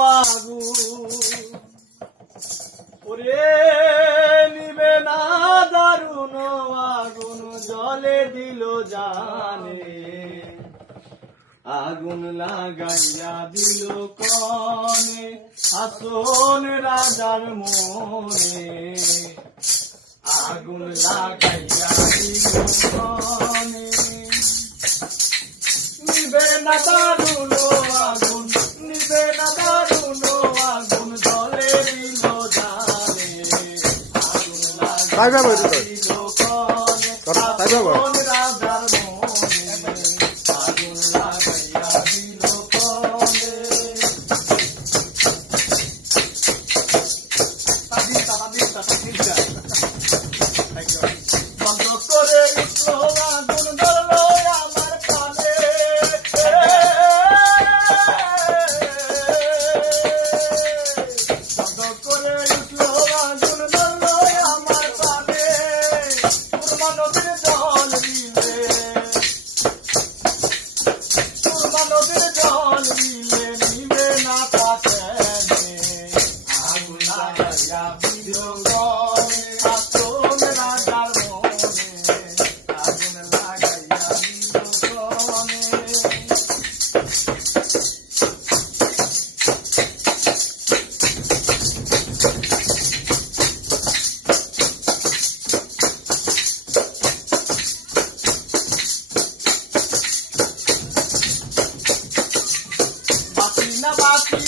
আগুন ওরে নিবে না আগুন, জলে দিল জানে। আগুন লাগাইয়া দিল কনে আসন রাজার মনে। আগুন লাগাইয়া দিল কনে। নিবে না দারুণ তাই কনে তাই ভাবে? আসন রাজার বাসি না বাসি না